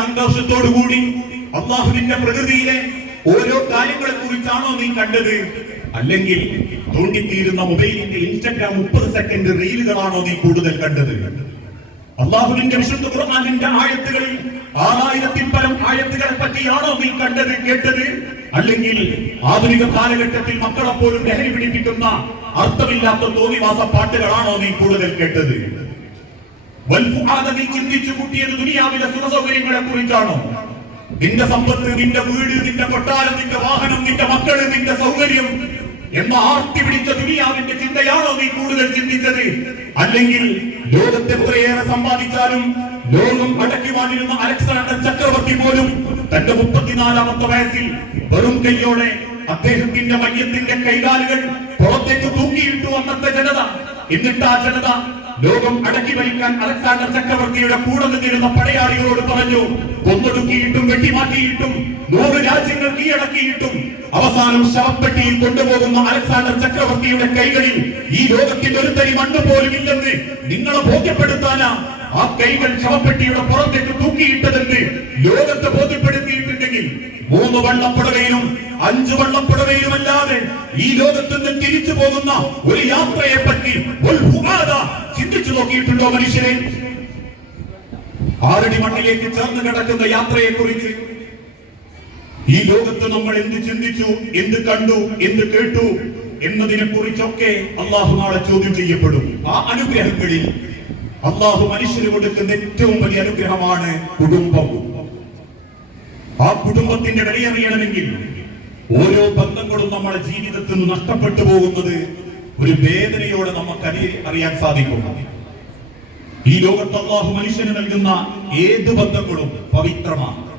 സന്തോഷത്തോടുകൂടി അള്ളാഹുവിന്റെ പ്രകൃതിയിലെ ഓരോ കാര്യങ്ങളെ കുറിച്ചാണോ നീ കണ്ടത്? അല്ലെങ്കിൽ തോണ്ടിത്തീരുന്ന മൊബൈലിന്റെ ഇൻസ്റ്റഗ്രാം മുപ്പത് സെക്കൻഡ് റീലുകളാണോ നീ കൂടുതൽ കണ്ടത്? അള്ളാഹുവിന്റെ വിശുദ്ധ ഖുർആാനിന്റെ ആയത്തുകളിൽ ആറായിരത്തിൽ പരം ആയത്തുകളെ പറ്റിയാണോ നീ കണ്ടത് കേട്ടത്? അല്ലെങ്കിൽ ആധുനിക കാലഘട്ടത്തിൽ മക്കളെ പോലും ലഹരി പിടിപ്പിക്കുന്ന അർത്ഥമില്ലാത്ത തോന്നിവാസ പാട്ടുകളാണോ നീ കൂടുതൽ കേട്ടത്? ചിന്തിച്ചു കൂട്ടിയത് ദുനിയാവിലെ സുഖസൗകര്യങ്ങളെ കുറിച്ചാണോ? നിന്റെ സമ്പത്ത് നിന്റെ വീട് നിന്റെ കൊട്ടാരം നിന്റെ വാഹനം നിന്റെ മക്കൾ നിന്റെ സൗകര്യം എന്ന ആർത്തി പിടിച്ച ദുനിയാവിന്റെ ചിന്തയാണോ നീ കൂടുതൽ ചിന്തിച്ചത്? അല്ലെങ്കിൽ ലോകത്തെ എത്രയേറെ സമ്പാദിച്ചാലും ലോകം അടക്കി വാങ്ങിരുന്ന അലക്സാണ്ടർ ചക്രവർത്തി പോലും തന്റെ മുപ്പത്തിനാലാമത്തെ വയസ്സിൽ വെറും കൈയോടെ അദ്ദേഹത്തിന്റെ മയ്യത്തിന്റെ കൈകാലുകൾ പുറത്തേക്ക് തൂക്കിയിട്ടു അന്നത്തെ ജനത. എന്നിട്ട് ആ ജനത ലോകം അടക്കി ഭരിക്കാൻ അലക്സാണ്ടർ ചക്രവർത്തിയുടെ കൂടെ നിന്നിരുന്ന പടയാളികളോട് പറഞ്ഞു കൊന്നൊടുക്കിയിട്ടും വെട്ടിമാറ്റിയിട്ടും നൂറ് രാജ്യങ്ങൾ കീഴടക്കിയിട്ടും അവസാനം ശവപ്പെട്ടിയിൽ കൊണ്ടുപോകുന്ന അലക്സാണ്ടർ ചക്രവർത്തിയുടെ കൈകളിൽ ഈ ലോകത്തിന്റെ ഒരു തരി മണ്ണ് പോലും ഇല്ലെന്ന് നിങ്ങളെ ബോധ്യപ്പെടുത്താനാ ആ കൈകൾ ശവപ്പെട്ടിയുടെ പുറത്തേക്ക് തൂക്കിയിട്ടതെന്ന് ലോകത്തെ ബോധ്യപ്പെടുത്തിയിട്ടുണ്ടെങ്കിൽ മൂന്ന് വള്ളപ്പുടവയിലും അഞ്ചു വള്ളപ്പുടവയിലുമല്ലാതെ ഈ ലോകത്ത് നിന്ന് തിരിച്ചു പോകുന്ന ഒരു യാത്രയെ പറ്റി ചിന്തിച്ചു നോക്കിയിട്ടുണ്ടോ മനുഷ്യരെ? ആറടി മണ്ണിലേക്ക് ചേർന്ന് കിടക്കുന്ന യാത്രയെ കുറിച്ച് ഈ ലോകത്ത് നമ്മൾ എന്ത് ചിന്തിച്ചു എന്ത് കണ്ടു എന്ത് കേട്ടു എന്നതിനെ കുറിച്ചൊക്കെ അള്ളാഹു നാളെ ചോദ്യം ചെയ്യപ്പെടും. ആ അനുഗ്രഹങ്ങളിൽ അള്ളാഹു മനുഷ്യന് കൊടുക്കുന്ന ഏറ്റവും വലിയ അനുഗ്രഹമാണ് കുടുംബം. ആ കുടുംബത്തിന്റെ വിലയറിയണമെങ്കിൽ ഓരോ ബന്ധങ്ങളും നമ്മുടെ ജീവിതത്തിൽ നഷ്ടപ്പെട്ടു പോകുന്നത് ഒരു വേദനയോടെ നമുക്ക് അറിയ- അറിയാൻ സാധിക്കും. ഈ ലോകത്ത് അള്ളാഹു മനുഷ്യന് നൽകുന്ന ഏത് ബന്ധങ്ങളും പവിത്രമാണ്.